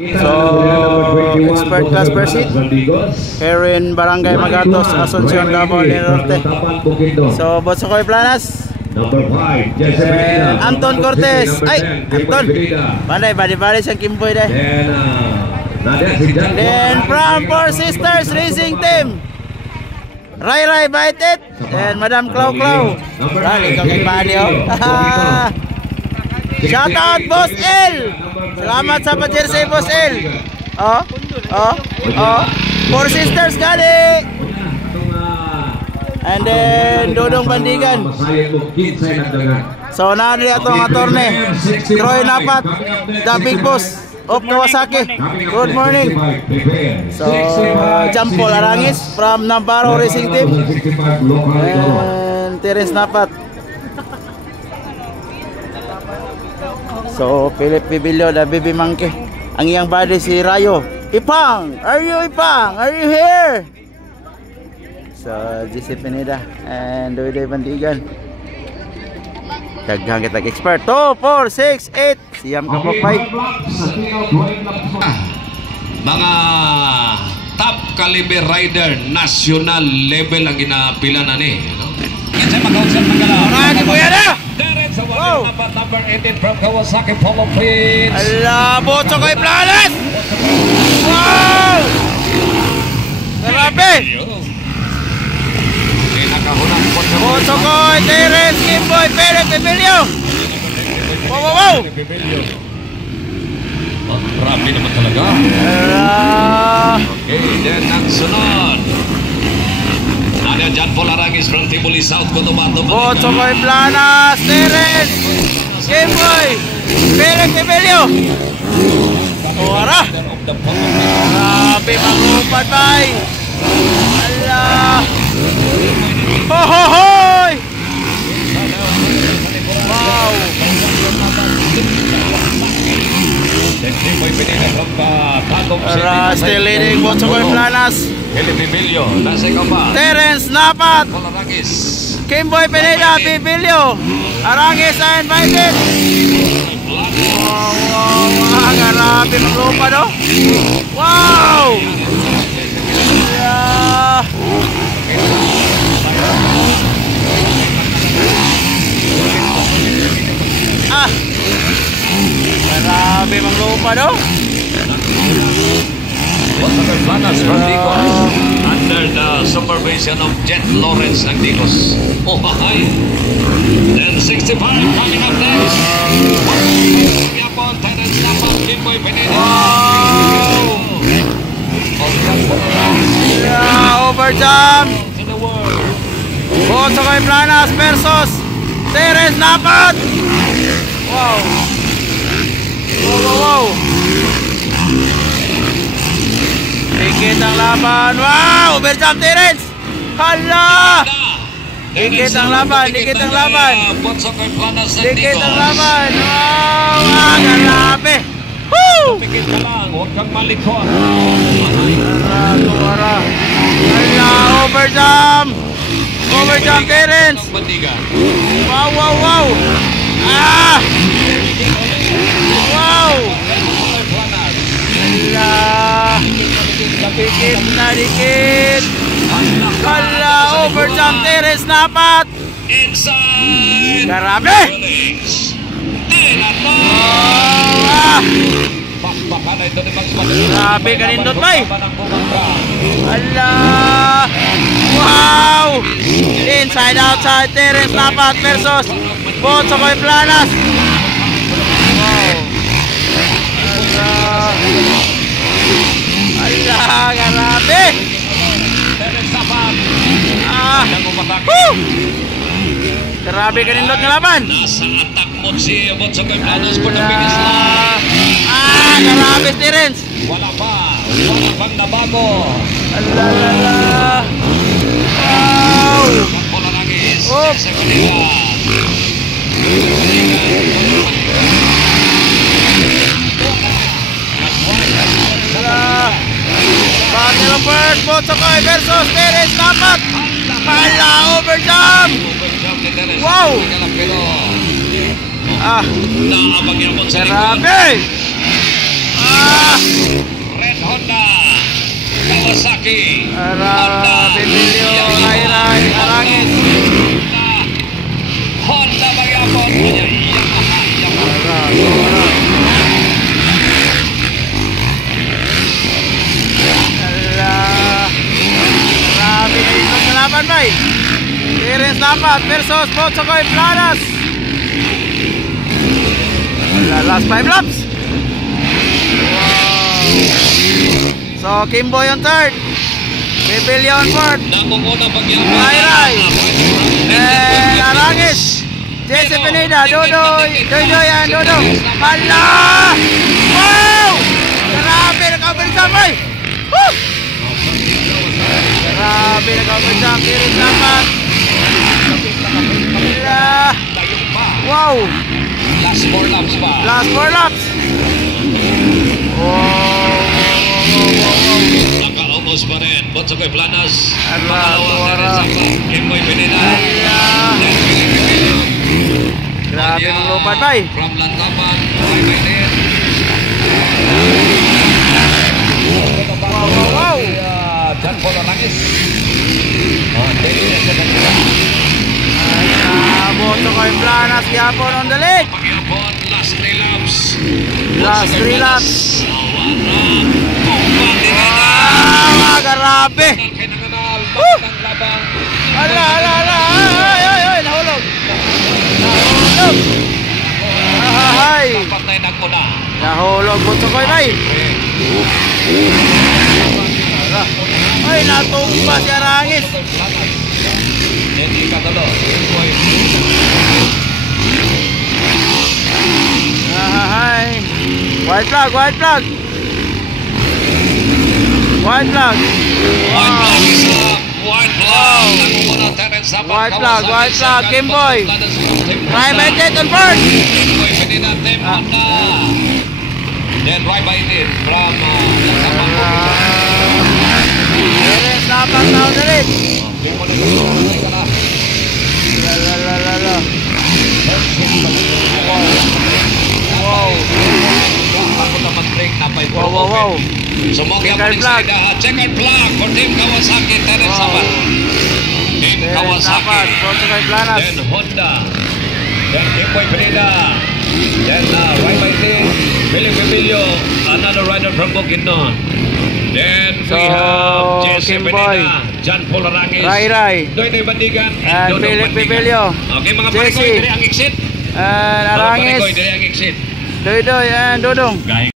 So, expert class proceed here in Barangay Magatos, Asuncion, Davao del Norte. So, Botsokoy Planas, Anton Cortez. Ay, Anton, bali siyang Kimboy deh. Then from Four Sisters Racing Team, Rai Baitit and Madam Clau. Dali ko kay Padio. Shout out Boss L. Salamat sa pa-jersey Boss L. Four Sisters gali. And then Dodong Bandigan. So na diri atong attorney Troy Napat, the big boss of Kawasaki. Good morning. So Jampol Arangis from Navarro Racing Team and Terence Napat. So Philip Bibilio, the baby monkey. Ang iyang body si Rayo. Ipang! Are you Ipang? Are you here? So JC Pineda and Doydoy Bandigan. Daghang kita expert. 2, 4, 6, 8. Siyam ka po 5. Mga top caliber rider, national level ang ginapila na ni. Kasi mag-ausap ng galaw. Marami po yan ah! Wow! Number 18 from Kawasaki Polo Prince. Ala, Botsokoy Planas! Wow! Grabe! Botsokoy, Terence, Kimboy, Pérez, Emilio! Wow! Grabe naman talaga. Okay, then ang sunod. Ada John Polarangis from Tibuli South Cotabato. Botsokoy Planas, Terence, Kimboy, Pérez, Emilio! Ora! Grabe, maglupad bay! Ala! Hohohoy! Wow! Still leading Botsokoy Planas. Terence Napat, Kimboy Pineda, Bibilio, Arangis and Baitit. Wow, grabe maglupa no? Wow! Yeah. Grabe maglupa no? Under the supervision of Jet Lawrence ng Digos. Oh, hi. Then 65 coming up next. Yeah, overjump. Botsokoy Planas versus Terence Napat. Wow. Wow. Dikit ang laban. Wow! Overjump Terence! Hala! Dikit ang laban. Dikit ang laban. Wow! Grabe! Woo! Pikit ka lang. Huwag kang malikot. Hala! Overjump! Overjump Terence! Wow! Wow! Hala! Dikit na dikit. Hala, overjump Terence Napat. Inside. Grabe. Grabe kanindot bay. Hala. Wow. Inside outside Terence Napat versus Botsokoy Planas. Wow. Ala, grabe! Grabe kanindot nga laban! Nasa attack mode si Botsokoy Planas for the biggest line. Grabe Terence! Wala pang nabago. Ala! Wow! Polarangis. Oh! Sa kanila. Battle of first, Botsokoy versus Terence Napat. Hala, overjump! Wow! Naabag yan po sa likod. Grabe! Kawasaki. Pipilyo, Ray, Arangis. Honda magyapon. Grabe dito sa laban, bay. Terence Lapat versus Botsokoy Planas. Last 5 laps. Wow. So Kimboy on third, Pipilyo on fourth, Nangunguna pagyapon. Ray, and Arangis, Jesse Pineda, Dodoy, and Dodong. Hala! Wow! Grabe, nakabalisa, bay. Woo! Grabe, nakabalisa, Terence Lapat. Hala! Wow! Last 4 laps pa. Last 4 laps. Wow. Nakaubos pa rin. Botsokoy Planas. Tuwara. Kimboy Pineda. Grabe ang lupad, bay. From Lantapan. Bye-bye din. Wow. John Paul Arangis. Botsokoy Planas yapon on the lead. Pagyapon. Last 3 laps. Last 3 laps. Grabe. Ala. Ay, nahulog. Ay. Nahulog Botsokoy, bay. Ay, natumba si Arangis. Ay. White flag. White flag. White flag, Kimboy. Right by on first. Then right by it from Terence Lapat down the lead. Wow. Checkered flag for Team Kawasaki. Terence Lapat. Team Kawasaki. Then Honda. Then Kimboy Pineda. Then right by team Pipilyo. Another rider from Bukidnon. Then we have Jesse Pineda, John Paul Arangis, Ray, Doy Bandigan, and Philip Pipilyo. Okay mga pare ko, diri ang exit. And Arangis, diri ang exit. Doy and Dodong.